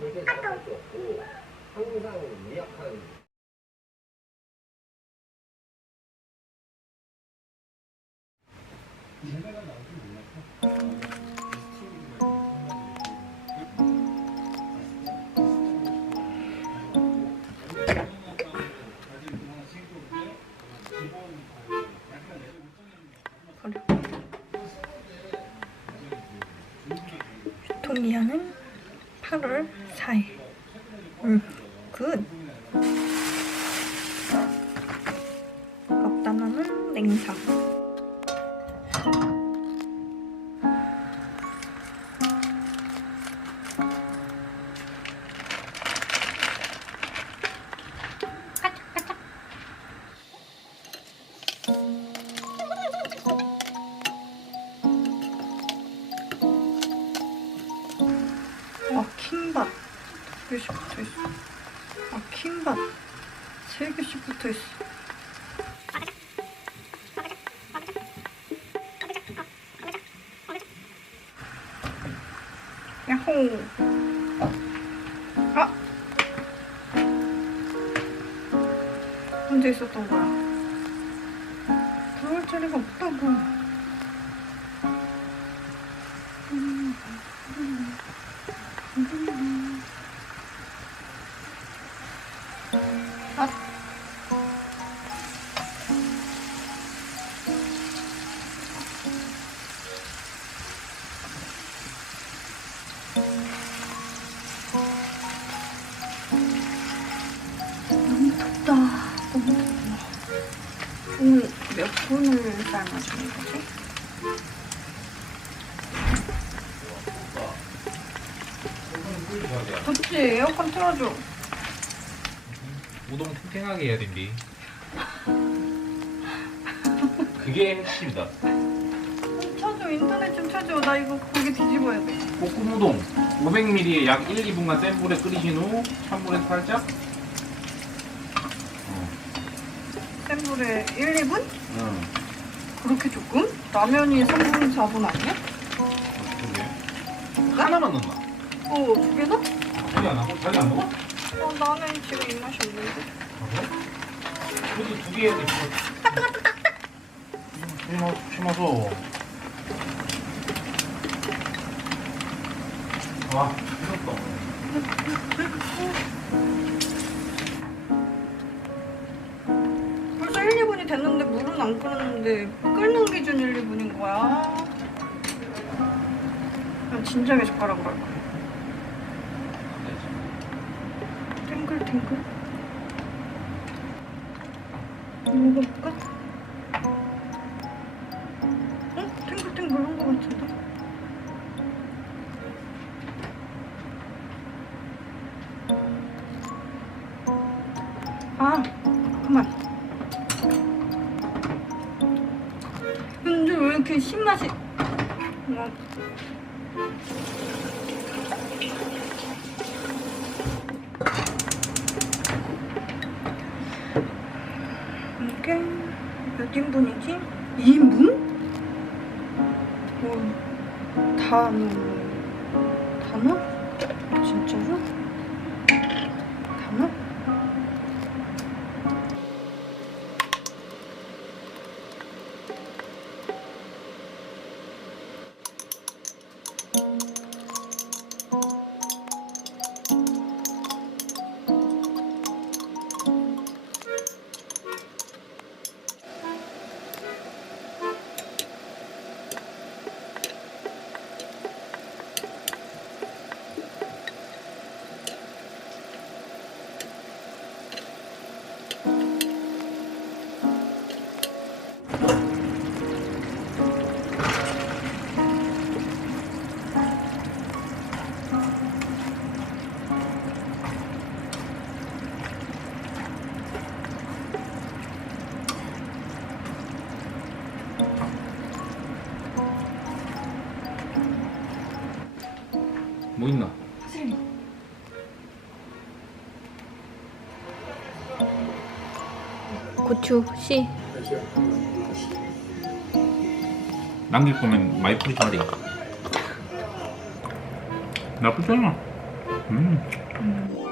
절대 생각할 수 없고 항상 미약한 유통기한은 8월 4일. 음, 굿. 남은 냉삼. 2개씩 붙어있어. 아 킹밥. 3개씩 붙어있어. 야호. 아! 혼자 있었던 거야. 그럴 자리가 없다고. 아. 너무 덥다. 너무 덥다. 오늘 몇 분을 삶아주는 거지? 덥지? 에어컨 틀어줘. 우동 탱탱하게 해야 된디. 그게 핵심이다. 좀 쳐줘. 인터넷 좀 쳐줘. 나 이거 고기 뒤집어야 돼. 볶음 우동 500ml에 약 1, 2분간 센 불에 끓이신 후 찬물에 살짝 센 불에 1, 2분? 응. 그렇게 조금? 라면이 3분, 4분 아니야? 그게 하나만 넣나? 어, 두 개나? 자기 안 하고? 자기 안 먹어? 어, 나는 지금 입맛이 없는데. 그래도 두 개에 있어. 심어, 심어서. 와, 미쳤다. 벌써 1, 2분이 됐는데 물은 안 끓었는데 끓는 기준 1, 2분인 거야. 그냥 진작에 젓가락으로 할 거야. 탱글탱글. 먹어볼까? 응? 탱글탱글한 거 같은데? 아, 그만. 근데 왜 이렇게 신맛이? 뭐. 6인분이지? 이 문? 어, 단, 뭐, 뭐, 단어? 진짜로? 뭐 있나? 고추, 씨. 남길 거면. 나쁘지 않아. 음. 음.